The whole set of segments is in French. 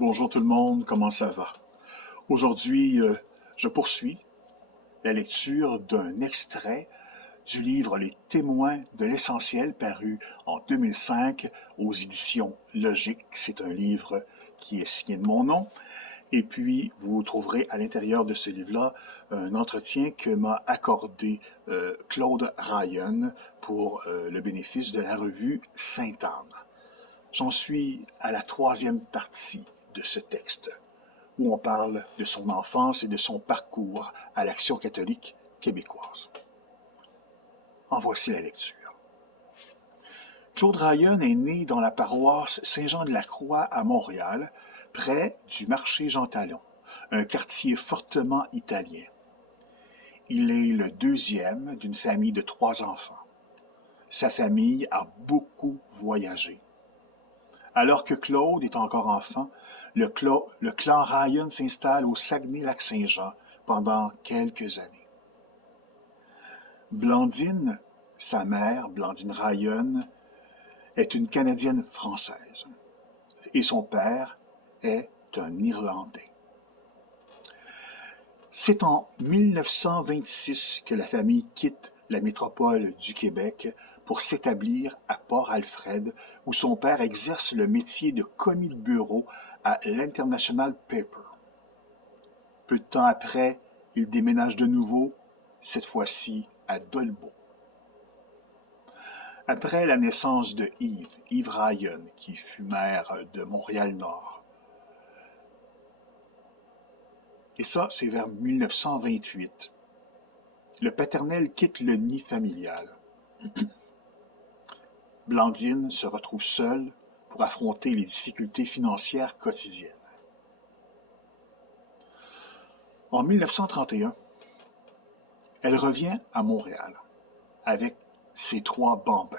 Bonjour tout le monde, comment ça va? Aujourd'hui, je poursuis la lecture d'un extrait du livre Les Témoins de l'Essentiel, paru en 2005 aux éditions Logique. C'est un livre qui est signé de mon nom. Et puis, vous trouverez à l'intérieur de ce livre-là un entretien que m'a accordé Claude Ryan pour le bénéfice de la revue Sainte-Anne. J'en suis à la troisième partie de ce texte, où on parle de son enfance et de son parcours à l'Action catholique québécoise. En voici la lecture. Claude Ryan est né dans la paroisse Saint-Jean-de-la-Croix à Montréal, près du marché Jean Talon, un quartier fortement italien. Il est le deuxième d'une famille de 3 enfants. Sa famille a beaucoup voyagé. Alors que Claude est encore enfant, le clan Ryan s'installe au Saguenay-Lac-Saint-Jean pendant quelques années. Blandine, sa mère, Blandine Ryan, est une Canadienne française et son père est un Irlandais. C'est en 1926 que la famille quitte la métropole du Québec pour s'établir à Port-Alfred, où son père exerce le métier de commis de bureau à l'International Paper. Peu de temps après, il déménage de nouveau, cette fois-ci à Dolbeau. Après la naissance de Yves Ryan, qui fut maire de Montréal-Nord, et ça, c'est vers 1928, le paternel quitte le nid familial. Blandine se retrouve seule pour affronter les difficultés financières quotidiennes. En 1931, elle revient à Montréal avec ses 3 bambins.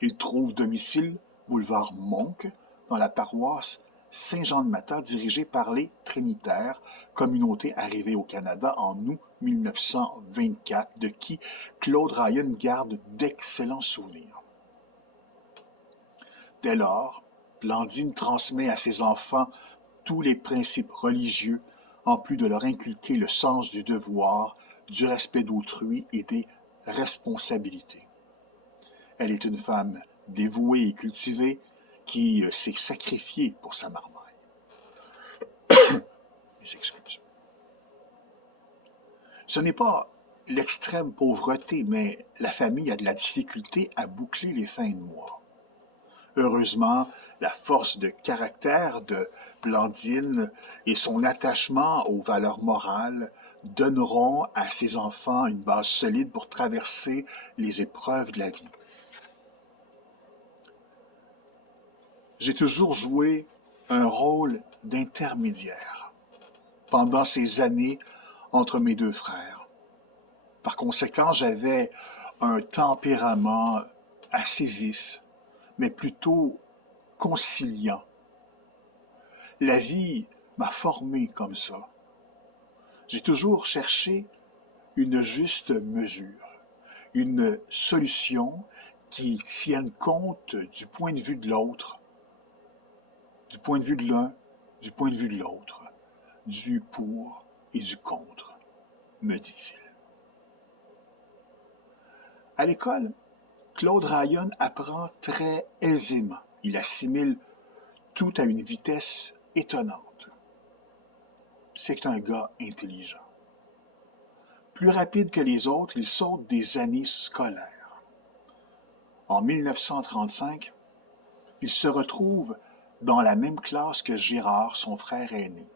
Ils trouvent domicile boulevard Monque dans la paroisse Saint-Jean-de-Mata dirigée par les Trinitaires, communauté arrivée au Canada en août 1924, de qui Claude Ryan garde d'excellents souvenirs. Dès lors, Blandine transmet à ses enfants tous les principes religieux, en plus de leur inculquer le sens du devoir, du respect d'autrui et des responsabilités. Elle est une femme dévouée et cultivée qui s'est sacrifiée pour sa marmaille. Ce n'est pas l'extrême pauvreté, mais la famille a de la difficulté à boucler les fins de mois. Heureusement, la force de caractère de Blandine et son attachement aux valeurs morales donneront à ses enfants une base solide pour traverser les épreuves de la vie. J'ai toujours joué un rôle d'intermédiaire pendant ces années entre mes 2 frères. Par conséquent, j'avais un tempérament assez vif, mais plutôt conciliant. La vie m'a formé comme ça. J'ai toujours cherché une juste mesure, une solution qui tienne compte du point de vue de l'autre, du point de vue de l'un, du point de vue de l'autre, du pour et du contre, me dit-il. À l'école, Claude Ryan apprend très aisément. Il assimile tout à une vitesse étonnante. C'est un gars intelligent. Plus rapide que les autres, il saute des années scolaires. En 1935, il se retrouve dans la même classe que Gérard, son frère aîné.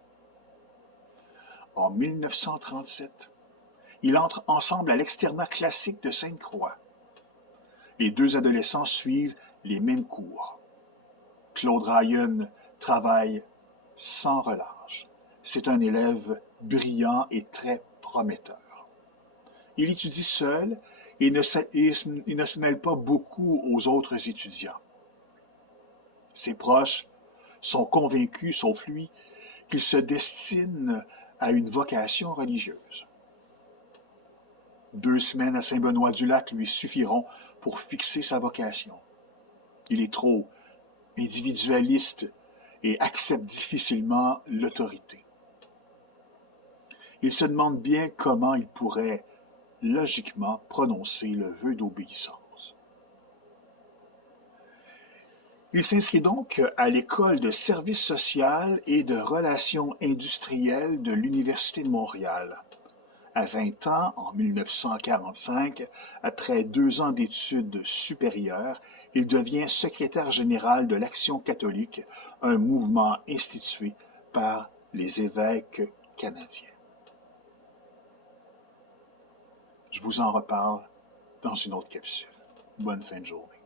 En 1937, ils entrent ensemble à l'externat classique de Sainte-Croix. Les 2 adolescents suivent les mêmes cours. Claude Ryan travaille sans relâche. C'est un élève brillant et très prometteur. Il étudie seul et ne se mêle pas beaucoup aux autres étudiants. Ses proches sont convaincus, sauf lui, qu'il se destine à une vocation religieuse. 2 semaines à Saint-Benoît-du-Lac lui suffiront pour fixer sa vocation. Il est trop individualiste et accepte difficilement l'autorité. Il se demande bien comment il pourrait logiquement prononcer le vœu d'obéissance. Il s'inscrit donc à l'école de service social et de relations industrielles de l'Université de Montréal. À 20 ans, en 1945, après 2 ans d'études supérieures, il devient secrétaire général de l'Action catholique, un mouvement institué par les évêques canadiens. Je vous en reparle dans une autre capsule. Bonne fin de journée.